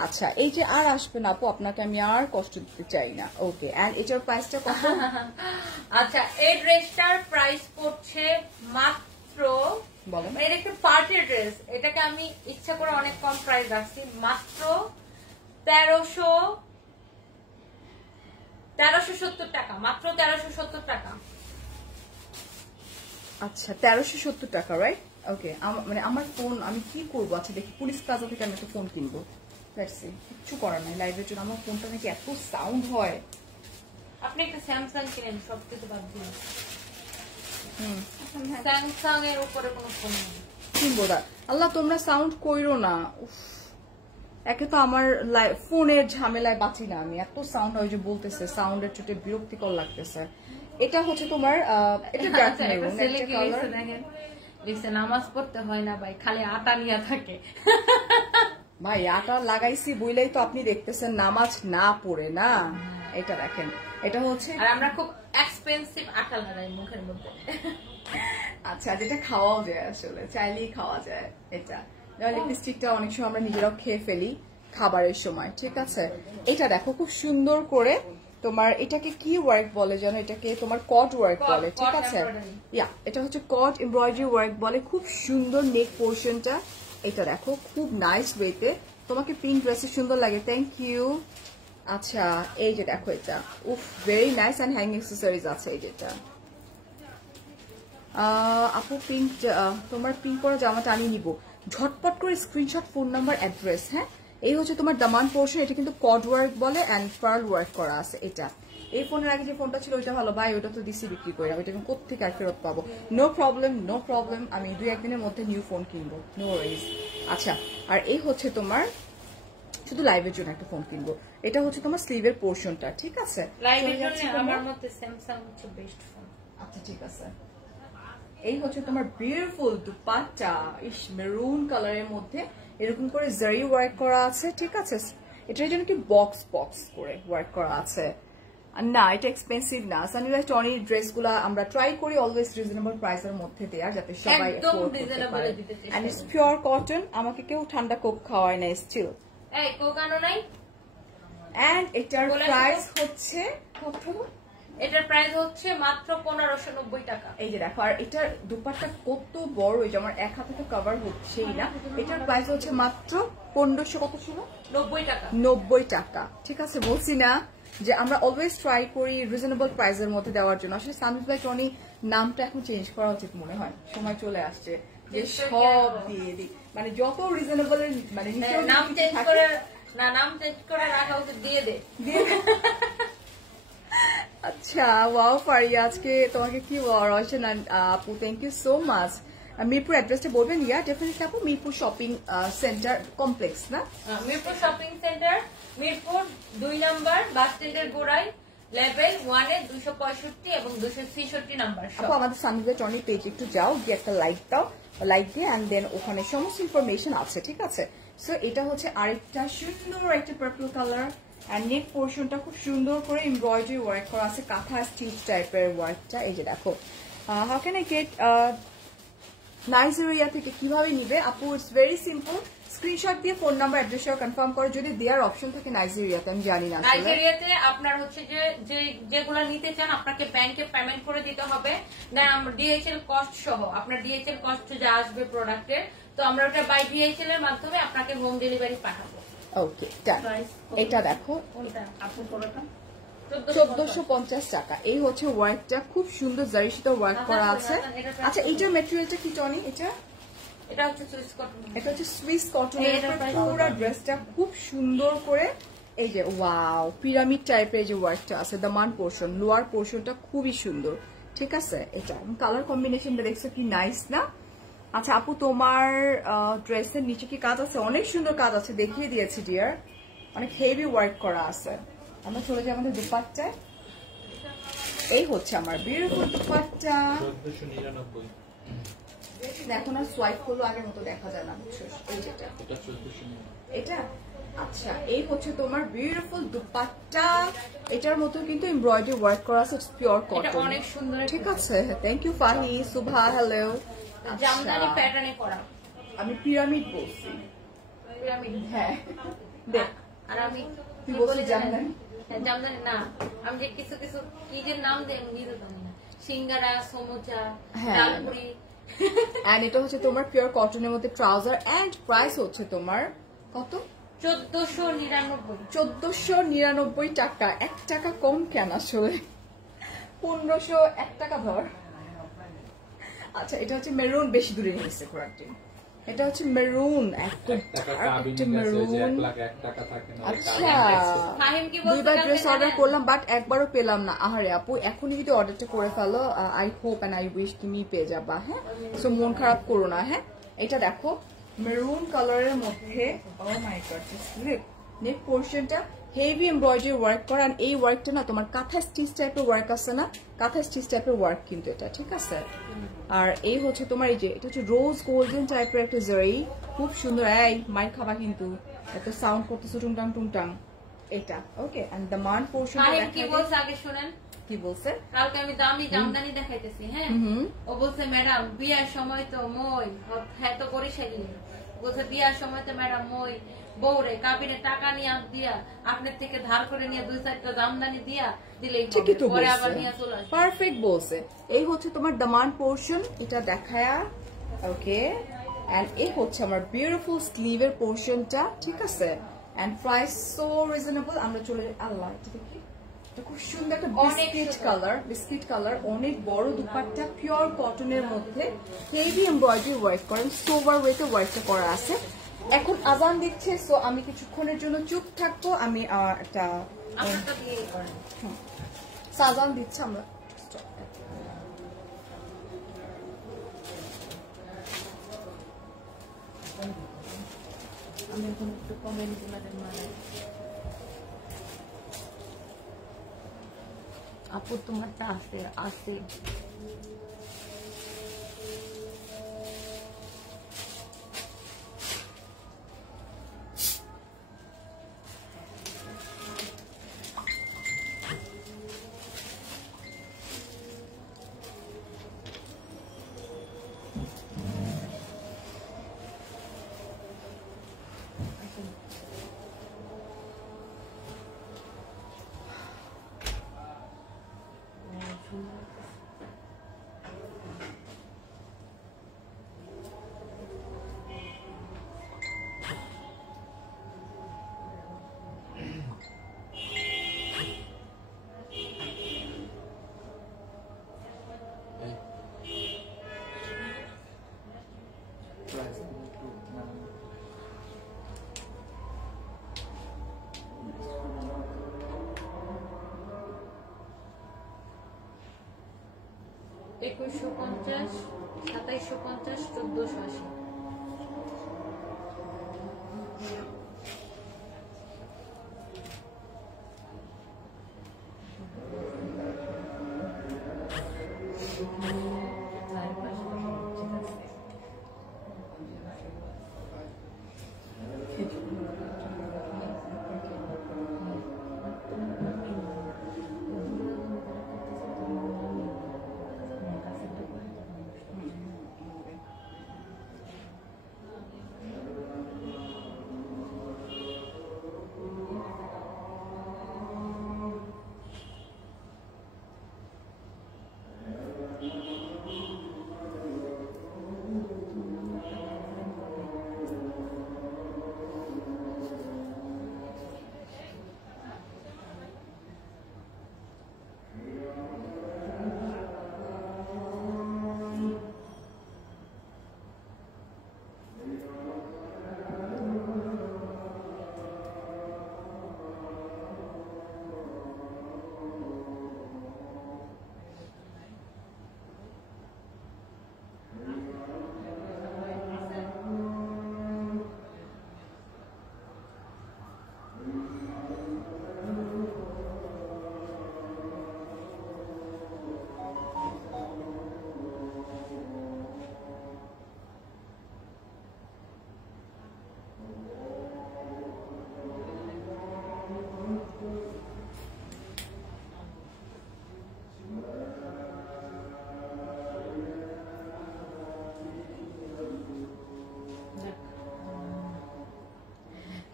আচ্ছা, এই যে আর আসবে না আপু, আপনাকে আমি আর কষ্ট দিতে চাই না। ওকে, এন্ড এটার প্রাইসটা কত? আচ্ছা, এই ড্রেসটার প্রাইস পড়ছে মাত্র, বলেন। এটা একটু পার্টির ড্রেস, এটাকে আমি ইচ্ছা করে অনেক কম প্রাইস রাখছি, মাত্র 1370 টাকা, মাত্র 1370 টাকা। আচ্ছা, 1370 টাকা, রাইট? ওকে, মানে আমার ফোন আমি কি করবো? আচ্ছা দেখি, পুলিশ প্লাজা থেকে আমি একটা ফোন কিনবো। কিচ্ছু করার নাই, লাইভের জন্য আমার ফোনটা নাকি এত সাউন্ড হয়। আপনি একটা স্যামসাং কিনেন, সবকিছু বাদ দিয়ে। স্যামসাং এর উপরে কোনো ফোন নেই। কিনবো দা। আল্লাহ, তোমরা সাউন্ড কইরো না। উফ, একে তো আমার ফোনের ঝামেলায় বাঁচি না আমি, এত সাউন্ড হয় যে বলতেছে, সাউন্ডের চোটে বিরক্তিকর লাগতেছে। এটা হচ্ছে তোমার এটা ডার্ক মেরুন একটা কালার। লিখছে নামাজ পড়তে হয় না ভাই, খালি আটা নিয়ে থাকে। ভাই আটা লাগাইছি বইলেই তো আপনি দেখতেছেন নামাজ না পড়ে না। এটা দেখেন, এটা হচ্ছে, আর আমরা খুব এক্সপেন্সিভ আটা লাগাই মুখের মধ্যে। আচ্ছা, যেটা খাওয়াও যায়, আসলে চাইলেই খাওয়া যায়। এটা লিপস্টিকটা অনেক সময় আমরা নিজেরাও খেয়ে ফেলি খাবারের সময়, ঠিক আছে। এটা দেখো খুব সুন্দর করে তোমার, এটাকে কি ওয়ার্ক বলে যেন? এটাকে তোমার কট ওয়ার্ক বলে, ঠিক আছে। ইয়া, এটা হচ্ছে কট এমব্রয়ডারি ওয়ার্ক বলে। খুব সুন্দর নেক পোর্শনটা। এটা দেখো খুব নাইস ওয়েতে। তোমাকে পিঙ্ক ড্রেসে সুন্দর লাগে, থ্যাংক ইউ। আচ্ছা, এই যে দেখো, এটা উফ, very nice and hang accessories আছে। এই যেটা আপু পিঙ্ক, তোমার পিঙ্ক করা জামাটা আনিয়ে নিবো। ঝটপট করে স্ক্রিনশট, ফোন নাম্বার, অ্যাড্রেস। হ্যাঁ, এই হচ্ছে তোমার দামান পোর্শন। এটা কিন্তু কড ওয়ার্ক বলে অ্যান্ড পার্ল ওয়ার্ক করা আছে। এটা এই ফোনের আগে যে ফোনটা ছিল ওইটা ভালো ভাই, ওটা তো দিছি বিক্রি করে, ওইটা কোথেকে আর ফেরত পাবো? নো প্রবলেম, নো প্রবলেম, আমি 2-1 দিনের মধ্যে নিউ ফোন কিনবো, নো ওয়ারিজ। আচ্ছা, আর এই হচ্ছে তোমার শুধু লাইভের জন্য একটা ফোন কিনবো। এটা হচ্ছে তোমার স্লিভের পোর্শনটা, ঠিক আছে। লাইভের জন্য আমার মতে স্যামসাং হচ্ছে বেস্ট ফোন। আচ্ছা, ঠিক আছে। এই হচ্ছে তোমার বিউটিফুল দুপাট্টা, ইস মেরুন কালারের মধ্যে এরকম করে জারি ওয়ার্ক করা আছে, ঠিক আছে। এটার জন্য কি বক্স বক্স করে ওয়ার্ক করা আছে। না, এটা এক্সপেন্সিভ না। সানিভাই টনি ড্রেসগুলো আমরা ট্রাই করি অলওয়েজ রিজনেবল প্রাইসের মধ্যে দেয়া, যাতে সবাই একদম রিজনেবল দিতে চাই। And it's pure cotton. আমাকে কেউ ঠান্ডা কোক খাওয়ায় না স্টিল। এই কোক আনো নাই? এন্ড এটার প্রাইস হচ্ছে কত? এটার প্রাইস হচ্ছে মাত্র 1590 টাকা। এই যে দেখো, আর এটার দুপাট্টা কত বড়, এই যে আমার এক হাতে তো কভার হচ্ছেই না। এটার প্রাইস হচ্ছে মাত্র 1500, কত ছিল? 90 টাকা। 90 টাকা, ঠিক আছে। বলছি না যে আমরা অলওয়েজ ট্রাই করি রিজনেবল প্রাইসের মধ্যে দেওয়ার জন্য। আসলে সামিজ ভাই টনি নামটা এখন চেঞ্জ করা উচিত মনে হয়, সময় চলে আসছে যে সব দিয়ে দিই, মানে যত রিজনেবল মানে নাম চেঞ্জ করে, না নাম চেঞ্জ করে রাখা উচিত, দিয়ে দে। আচ্ছা, ওয়াও ফারিয়া, আজকে তোমাকে কি রয়েছেন আপু, thank you so much. Mirpur অ্যাড্রেসটা বলবেন? ইয়া ডেফিনেটলি আপু, মিরপুর শপিং সেন্টার কমপ্লেক্স না? মিরপুর শপিং সেন্টার, মিরপুর 2 নম্বর বাস স্ট্যান্ডের গোড়ায়, লেভেল 1 এ 265 এবং 266 নাম্বার। আপু আমাদের সামিজা টনি পেজ একটু যাও, গিয়ে একটা লাইক দাও, লাইক দিয়ে অ্যান্ড দেন ওখানে সমস্ত ইনফরমেশন আছে, ঠিক আছে। সো এটা হচ্ছে আরেকটা সুন্দর একটা পার্পল কালার আর নেক পোর্শনটা খুব সুন্দর করে এমব্রয়ডারি ওয়ার্ক করা আছে, কাঁথা স্টিচ টাইপের ওয়ার্কটা। এই যে দেখো, how can I get Nigeria থেকে কিভাবে নিবে আপু? It's very simple. স্ক্রিনশট দিয়ে ফোন নাম্বার অ্যাড্রেস সহ কনফার্ম করে, যদি দেওয়ার অপশন থাকে নাইজেরিয়াতে, আমি জানি না আসলে। নাইজেরিয়াতে আপনার হচ্ছে যে যেগুলো নিতে চান আপনাকে ব্যাংকে পেমেন্ট করে দিতে হবে, দেন ডিএইচএল কস্ট সহ আপনার ডিএইচএল কস্ট যা আসবে প্রোডাক্টের, তো আমরা ওটা বাই ডিএইচএল এর মাধ্যমে আপনাকে হোম ডেলিভারি পাঠাবো। ওকে ডান। এটা দেখো কোনটা আপনি কোনটা 1450 টাকা। এই হচ্ছে ওয়ার্কটা, খুব সুন্দর জারি সুতো ওয়ার্ক করা আছে। আচ্ছা এইটার ম্যাটেরিয়ালটা কি টনি? এটা হচ্ছে সুইস কটন, এটা হচ্ছে সুইস কটনের উপর পুরো ড্রেসটা খুব সুন্দর করে এই যে ওয়াও পিরামিড টাইপের যে ওয়ার্কটা আছে, দামান পোর্শন, লোয়ার পোর্শনটা খুবই সুন্দর, ঠিক আছে। এটা কালার কম্বিনেশনটা দেখছো কি নাইস না? আচ্ছা আপু তোমার ড্রেসের নিচে কি কাজ আছে? অনেক সুন্দর কাজ আছে, দেখিয়ে দিয়েছি ডিয়ার, অনেক হেভি ওয়ার্ক করা আছে। আমরা চলে যাই আমাদের দুপাট্টায়। এই হচ্ছে আমার বিউটিফুল দুপাট্টা। 1499 এখন আর সোয়াইপ করলো আগের মতো দেখা যায় না, বুঝছো? এই যেটা এটা 1499 এটা আচ্ছা এই হচ্ছে তোমার বিউটিফুল দুপাট্টা। এটার মতো কিন্তু এমব্রয়ডারি ওয়ার্ক করা আছে, পিওর এটা কটন, অনেক সুন্দর, ঠিক আছে। Thank you Fahi, Subha, hello. Jamdani প্যাটার্নে করা, আমি পিরামিড বলছি, পিরামিড। হ্যাঁ দেখ আর আমি তুই বলছিস জামদানি? হ্যাঁ, জামদানি না, আমি যে কিছু কিছু কি যে নাম দেয় আমি নিজে জানি না, সিঙ্গারা, সমুচা, হ্যাঁ। ডালপুরি। এন্ড এটা হচ্ছে তোমার পিওর কটনের মধ্যে ট্রাউজার, এন্ড প্রাইস হচ্ছে তোমার কত? 1499। 1499 টাকা। 1 টাকা কম কেন আসলে? 1501 টাকা ধর। আচ্ছা এটা হচ্ছে মেরুন, বেশি দূরে নিয়েছে প্রোডাক্টটি। এটা হচ্ছে মেরুন, একটা মেরুন। 1 লাখ 1 টাকা থাকে না। আচ্ছা ফাহিম কি বলছে? দুইবার ড্রেস কালকে অর্ডার জানেন? করলাম বাট একবারও পেলাম না। আহারে আপু এখনই যদি অর্ডারটা করে ফেলো, I hope and I wish তুমি পেয়ে যাবা। হ্যাঁ, সো মন খারাপ করো না। হ্যাঁ এটা দেখো মেরুন কালারের মধ্যে, ও my god just look, neck পোরশনটা heavy embroidery work করা। আর এই ওয়ার্কটা না তোমার কাঁথা স্টিচ টাইপের ওয়ার্ক আছে না, কাঁথা স্টিচ টাইপের ওয়ার্ক কিন্তু এটা, ঠিক আছে। আর এই হচ্ছে তোমার এই যে এটা হচ্ছে রোজ গোল্ডেন টাইপের একটা জারি, খুব সুন্দর। এই মাইর খাবা কিন্তু, এত সাউন্ড করতেছে টুংটাং টুংটাং। এটা ওকে। এন্ড দ্য মান পোরশন ফাহিম কি বলছে আগে শুনেন। কি বলছে? কালকে আমি দামি জামদানি দেখাইতেছি, হ্যাঁ, ও বলছে ম্যাডাম বিয়ার সময় তো মই, হ্যাঁ তো বরিশালি, বলছে বিয়ার সময় তো ম্যাডাম মই বউরে কাবিনে টাকা নিয়ে দিয়া আপনার থেকে ধার করে নিয়ে 2-4টা জামদানি দিয়া দিলেই হবে। ঠিকই তো পরে আবার বলছে, নিয়ে চলে আসবে। পারফেক্ট বলছে। এই হচ্ছে তোমার দামান পোর্শন, এটা দেখায়া ওকে। এন্ড এই হচ্ছে আমার বিউটিফুল স্লিভের পোর্শনটা, ঠিক আছে। And price so reasonable. আমরা চলে যাই, আল্লাহ এটা দেখি, এটা খুব সুন্দর একটা বিস্কিট কালার, বিস্কিট কালার, অনেক বড় দুপাট্টা, পিওর কটনের মধ্যে হেভি এমব্রয়ডারি ওয়ার্ক করেন, সোভার ওয়েতে ওয়ার্কটা করা আছে। এখন আজান দিচ্ছে, সো আমি কিছুক্ষণের জন্য চুপ থাকবো। আমি একটা আপনারটা দিয়েই করেন। সাজান দিচ্ছে, আমরা আমি এখন একটু কমেন্ট তোমাদের মানে আপু তোমারটা আছে আছে। একুশশো 50, 2750, 1480।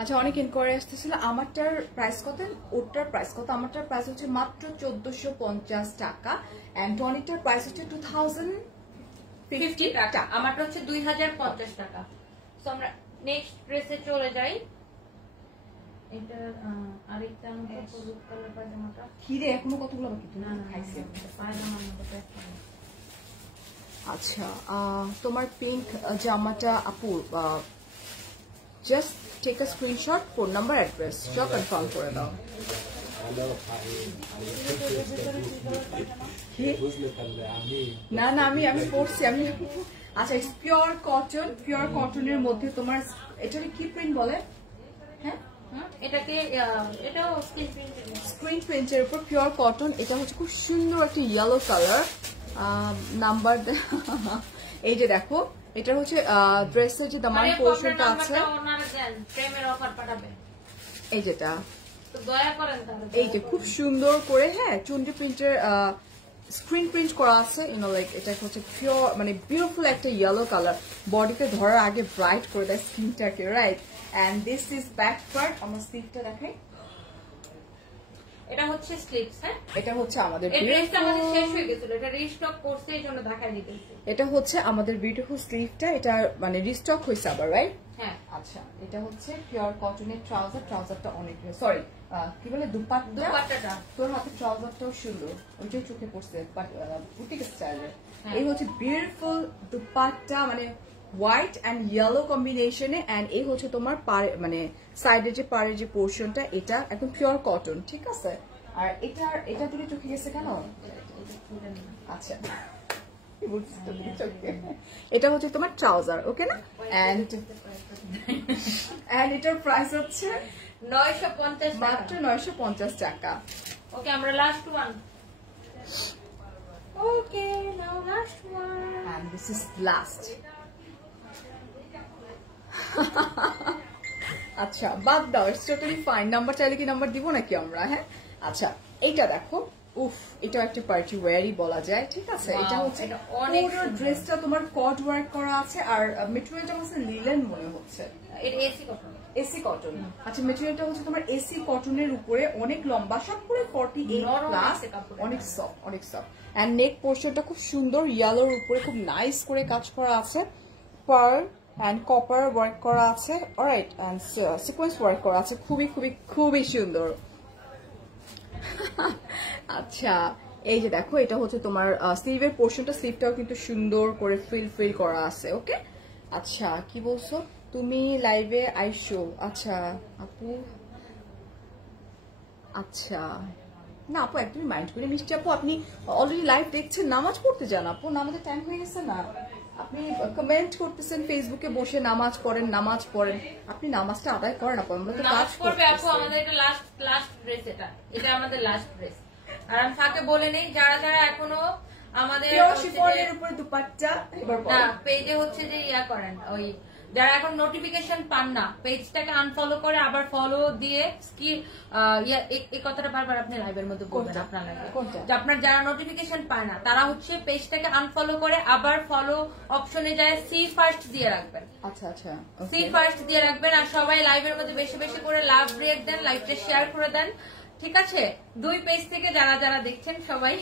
আচ্ছা, অনেক ইনকোয়ারি আসতেছিল আমারটার প্রাইস কত, ওটার প্রাইস কত। আমারটার প্রাইস হচ্ছে মাত্র 1450 টাকা এন্ড টনিকটার প্রাইস হচ্ছে 2050 টাকা। আমারটা হচ্ছে 2050 টাকা। সো আমরা নেক্সট ড্রেসে চলে যাই। এটা আরেকটা আমাকে হলুদ কালার পায়জামাটা। কি রে, এখনো কতগুলো বাকি? তুমি খাইছি পায়জামার মধ্যে। আচ্ছা, তোমার পিঙ্ক জামাটা আপু just take a screenshot, phone number, address সব কনফার্ম করে দাও। বুঝলে তাহলে না না, আমি পড়ছি আমি। আচ্ছা, পিওর কটন, পিওর কটনের মধ্যে তোমার এটাকে কি প্রিন্ট বলে? হ্যাঁ, এটাকে এটাও স্ক্রিন প্রিন্ট, স্ক্রিন প্রিন্টের উপর পিওর কটন। এটা হচ্ছে খুব সুন্দর একটা ইয়েলো কালার। নাম্বার এই যে দেখো, এটা হচ্ছে ড্রেসের যে দামান পোর্শনটা আছে, এই যেটা এই যে খুব সুন্দর করে, হ্যাঁ, চুন্ডি প্রিন্টের স্ক্রিন প্রিন্ট করা আছে, ইউনো লাইক এটা হচ্ছে পিওর মানে বিউটিফুল একটা ইয়েলো কালার। বডিতে ধরার আগে ব্রাইট করে দেয় স্কিনটাকে, right? And this is back part. আমার স্লিভটা দেখাই, এটা হচ্ছে স্লিভস। হ্যাঁ, এটা হচ্ছে আমাদের এই ড্রেসটা আমাদের শেষ হয়ে গিয়েছিল, এটা রিস্টক করছে, এইজন্য দেখাই দিতেছি। এটা হচ্ছে আমাদের বিউটিফুল স্লিভটা, এটা মানে রিস্টক হইছে আবার, রাইট? হ্যাঁ। আচ্ছা, এটা হচ্ছে পিওর কটনের ট্রাউজার। ট্রাউজারটা অনেক, সরি কি বলে, দুপাট্টাটা। তোর হাতে ট্রাউজারটাও সুন্দর, ওইটাও চোখে পড়ছে, বাট বুটিক স্টাইলের। এই হচ্ছে বিউটিফুল দুপাট্টা, মানে হোয়াইট অ্যান্ড ইয়েলো কম্বিনেশনে। অ্যান্ড এই হচ্ছে তোমার মানে সাইডের যে পাড়ের যে পোর্শনটা, এটা একদম পিওর কটন, ঠিক আছে? আর এটা দুটো চোখে গেছে কেন? আচ্ছা, এটা হচ্ছে তোমার ট্রাউজার, ওকে না? এন্ড এটার প্রাইস হচ্ছে 950 মাত্র 950 টাকা। ওকে, আমরা last one. Okay, now last one, and this is last. আচ্ছা, বাদ দাও, ইটস টোটালি ফাইন। নাম্বার চাইলে কি নাম্বার দিব নাকি আমরা? হ্যাঁ, আচ্ছা, এইটা দেখো, উফ, এটা একটা পার্টি ওয়্যারই বলা যায়, ঠিক আছে? এটা হচ্ছে অনেক ড্রেসটা তোমার কট ওয়ার্ক করা আছে, আর মেটেরিয়ালটা হচ্ছে লিলেন মনে হচ্ছে, এটা এসি কটন। AC cotton. আচ্ছা, মেটেরিয়ালটা হচ্ছে তোমার এসি কটনের উপরে, অনেক লম্বা, সব করে 48 প্লাস, অনেক সফট, অনেক সফট। এন্ড নেক পোর্শনটা খুব সুন্দর ইয়েলোর উপরে খুব নাইস করে কাজ করা আছে, পার্ল এন্ড কপার ওয়ার্ক করা আছে, অলরাইট, এন্ড সিকোয়েন্স ওয়ার্ক করা আছে, খুবই খুবই খুবই সুন্দর। আচ্ছা, এই যে দেখো, এটা হচ্ছে তোমার স্লিভের পোর্শনটা, স্লিভটাও কিন্তু সুন্দর করে ফিল করা আছে, ওকে? আচ্ছা, কি বলছো তুমি লাইভে আইসো? আচ্ছা আপু, আচ্ছা না আপু, একদমই মাইন্ড করি মিষ্টি আপু, আপনি অলরেডি লাইভ দেখছেন, নামাজ পড়তে যান আপু, নামাজের টাইম হয়ে গেছে না? আপনি কমেন্ট করতেছেন ফেসবুকে বসে, নামাজ পড়েন, নামাজ পড়েন, আপনি নামাজটা আদায় করেন আপু, আমরা তো কাজ করব। আপু আমাদের এটা লাস্ট ড্রেস, এটা আমাদের লাস্ট ড্রেস। আর আমি ফাঁকে বলে নেই, যারা যারা এখনো আমাদের শিফনের উপরে দুপাট্টা এবার না পেজে হচ্ছে যে ইয়া করেন, ওই যারা এখন নোটিফিকেশন পান না, পেজটাকে আনফলো করে আবার ফলো দিয়ে এই কথাটা বারবার আপনি লাইভের মধ্যে বলবেন আপনার লাইভে, যে আপনার যারা নোটিফিকেশন পায় না তারা হচ্ছে পেজটাকে আনফলো করে আবার ফলো অপশনে যায় সি ফার্স্ট দিয়ে রাখবেন। আচ্ছা আচ্ছা, সি ফার্স্ট দিয়ে রাখবেন। আর সবাই লাইভের মধ্যে বেশি বেশি করে লাভ রিয়েক্ট দেন, লাইভটা শেয়ার করে দেন, ঠিক আছে? দুই পেজ থেকে যারা যারা দেখছেন সবাই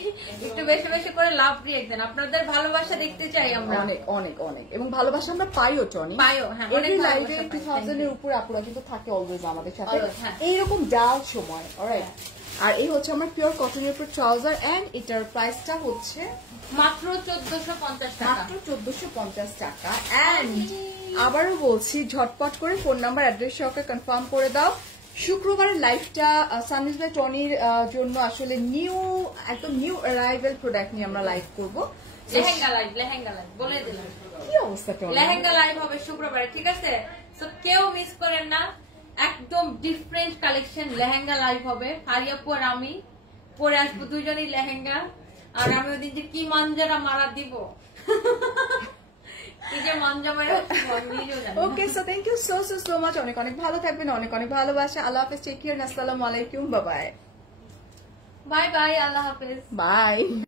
একটু বেশি বেশি করে লাভ রিয়েক্ট দেন, আপনাদের ভালোবাসা দেখতে চাই আমরা, অনেক অনেক অনেক, এবং ভালোবাসা আমরা পাইও টনি, পাইও। হ্যাঁ, অনেক লাইভে 2000 এর উপর আপুরা কিন্তু থাকে অলওয়েজ আমাদের সাথে এইরকম ডাল সময়, অলরাইট? আর এই হচ্ছে আমার পিওর কটনের উপর ট্রাউজার এন্ড এটার প্রাইসটা হচ্ছে মাত্র 1450 টাকা। মাত্র 1450 টাকা। এন্ড আবারও বলছি, ঝটপট করে ফোন নাম্বার অ্যাড্রেস সহকারে কনফার্ম করে দাও। শুক্রবারের লাইভটা সানরাইজ বাই টনির জন্য আসলে একদম নিউ অ্যারাইভাল প্রোডাক্ট নিয়ে আমরা লাইভ করব। লেহেঙ্গা লাইভ বলে দিলাম। কি অবস্থা টনি? লেহেঙ্গা লাইভ হবে শুক্রবারে, ঠিক আছে? তো কেউ মিস করেন না, একদম ডিফারেন্ট কালেকশন লেহেঙ্গা লাইভ হবে। ফারিয়াপু আর আমি পরে আসবো দুজনই লেহেঙ্গা। আর আমি ওদিন যে কি মানজারা মারা দিব, কি যে মানজা মারা আমি নিজেও জানি না। Okay, so thank you so much. অনেক অনেক ভালো থাকবেন, অনেক অনেক ভালোবাসা। আল্লাহ হাফেজ, টেক কেয়ার, আসসালামু আলাইকুম, বাই বাই। বাই বাই, আল্লাহ হাফেজ। বাই।